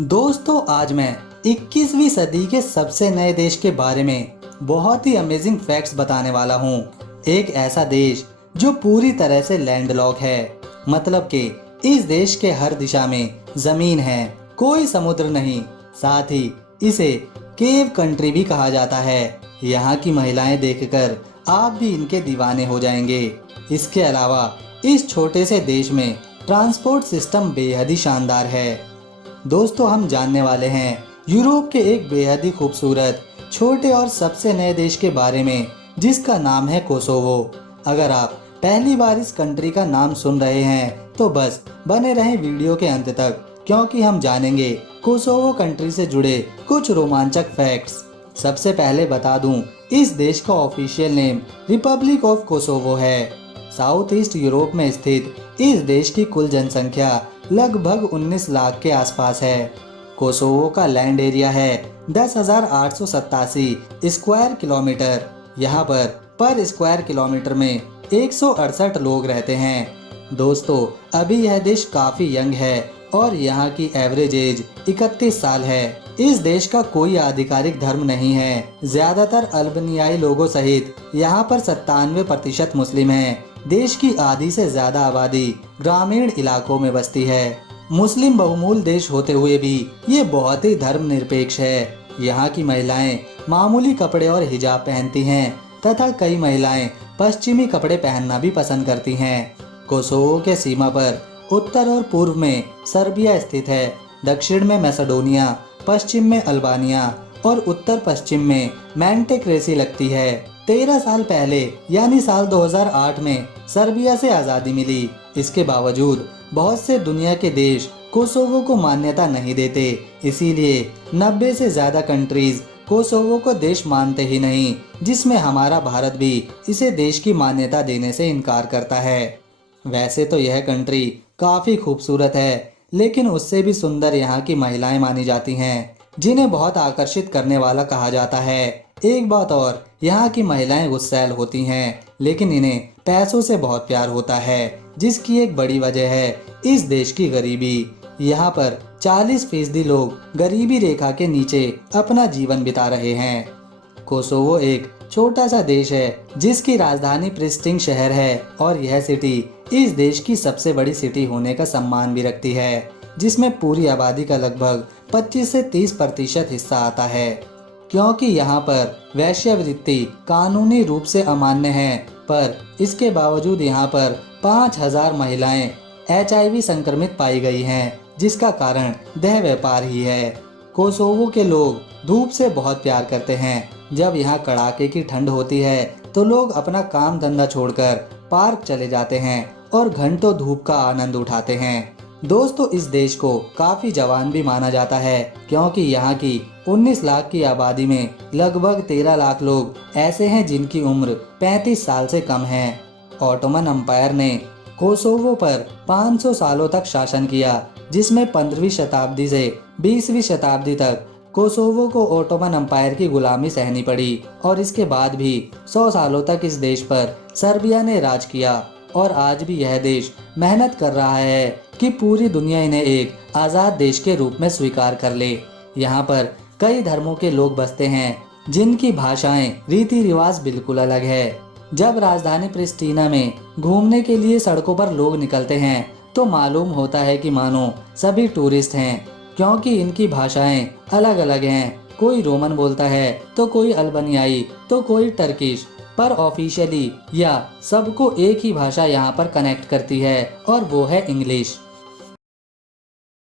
दोस्तों, आज मैं 21वीं सदी के सबसे नए देश के बारे में बहुत ही अमेजिंग फैक्ट्स बताने वाला हूँ। एक ऐसा देश जो पूरी तरह से लैंडलॉक है, मतलब कि इस देश के हर दिशा में जमीन है, कोई समुद्र नहीं। साथ ही इसे केव कंट्री भी कहा जाता है। यहाँ की महिलाएं देखकर आप भी इनके दीवाने हो जाएंगे। इसके अलावा इस छोटे से देश में ट्रांसपोर्ट सिस्टम बेहद ही शानदार है। दोस्तों, हम जानने वाले हैं यूरोप के एक बेहद ही खूबसूरत छोटे और सबसे नए देश के बारे में, जिसका नाम है कोसोवो। अगर आप पहली बार इस कंट्री का नाम सुन रहे हैं तो बस बने रहें वीडियो के अंत तक, क्योंकि हम जानेंगे कोसोवो कंट्री से जुड़े कुछ रोमांचक फैक्ट्स। सबसे पहले बता दूं, इस देश का official name Republic of Kosovo है। साउथ ईस्ट यूरोप में स्थित इस देश की कुल जनसंख्या लगभग 19 लाख के आसपास है। कोसोवो का लैंड एरिया है 10,887 स्क्वायर किलोमीटर। यहाँ पर स्क्वायर किलोमीटर में 168 लोग रहते हैं। दोस्तों, अभी यह देश काफी यंग है और यहाँ की एवरेज एज 31 साल है। इस देश का कोई आधिकारिक धर्म नहीं है। ज्यादातर अल्बानियाई लोगों सहित यहाँ पर 97% मुस्लिम हैं। देश की आधी से ज्यादा आबादी ग्रामीण इलाकों में बसती है। मुस्लिम बहुमूल देश होते हुए भी ये बहुत ही धर्मनिरपेक्ष है। यहाँ की महिलाएं मामूली कपड़े और हिजाब पहनती हैं तथा कई महिलाएं पश्चिमी कपड़े पहनना भी पसंद करती हैं। कोसोवो के सीमा पर उत्तर और पूर्व में सर्बिया स्थित है, दक्षिण में मैसेडोनिया, पश्चिम में अल्बानिया और उत्तर पश्चिम में मैंटेक्रेसी लगती है। 13 साल पहले यानी साल 2008 में सर्बिया से आज़ादी मिली। इसके बावजूद बहुत से दुनिया के देश कोसोवो को मान्यता नहीं देते। इसीलिए 90 से ज्यादा कंट्रीज कोसोवो को देश मानते ही नहीं, जिसमें हमारा भारत भी इसे देश की मान्यता देने से इनकार करता है। वैसे तो यह कंट्री काफी खूबसूरत है, लेकिन उससे भी सुंदर यहाँ की महिलाएं मानी जाती हैं, जिन्हें बहुत आकर्षित करने वाला कहा जाता है। एक बात और, यहाँ की महिलाएं गुस्सैल होती हैं, लेकिन इन्हें पैसों से बहुत प्यार होता है, जिसकी एक बड़ी वजह है इस देश की गरीबी। यहाँ पर 40% लोग गरीबी रेखा के नीचे अपना जीवन बिता रहे हैं। कोसोवो एक छोटा सा देश है जिसकी राजधानी प्रिस्टिन शहर है और यह सिटी इस देश की सबसे बड़ी सिटी होने का सम्मान भी रखती है, जिसमें पूरी आबादी का लगभग 25 से 30% हिस्सा आता है। क्योंकि यहाँ पर वेश्यावृत्ति कानूनी रूप से अमान्य है, पर इसके बावजूद यहाँ पर 5,000 महिलाएं HIV संक्रमित पाई गई हैं, जिसका कारण देह व्यापार ही है। कोसोवो के लोग धूप से बहुत प्यार करते हैं। जब यहाँ कड़ाके की ठंड होती है तो लोग अपना काम धंधा छोड़कर पार्क चले जाते हैं और घंटों धूप का आनंद उठाते हैं। दोस्तों, इस देश को काफी जवान भी माना जाता है, क्योंकि यहाँ की 19 लाख की आबादी में लगभग 13 लाख लोग ऐसे हैं जिनकी उम्र 35 साल से कम है। ऑटोमन एम्पायर ने कोसोवो पर 500 सालों तक शासन किया, जिसमें 15वीं शताब्दी से 20वीं शताब्दी तक कोसोवो को ऑटोमन एम्पायर की गुलामी सहनी पड़ी और इसके बाद भी 100 सालों तक इस देश पर सर्बिया ने राज किया। और आज भी यह देश मेहनत कर रहा है कि पूरी दुनिया इन्हें एक आज़ाद देश के रूप में स्वीकार कर ले। यहाँ पर कई धर्मों के लोग बसते हैं, जिनकी भाषाएं, रीति रिवाज बिल्कुल अलग है। जब राजधानी प्रिस्टिना में घूमने के लिए सड़कों पर लोग निकलते हैं तो मालूम होता है कि मानो सभी टूरिस्ट हैं, क्योंकि इनकी भाषाएं अलग अलग हैं। कोई रोमन बोलता है तो कोई अल्बानियाई तो कोई टर्किश, पर ऑफिशियली या सबको एक ही भाषा यहाँ पर कनेक्ट करती है और वो है इंग्लिश।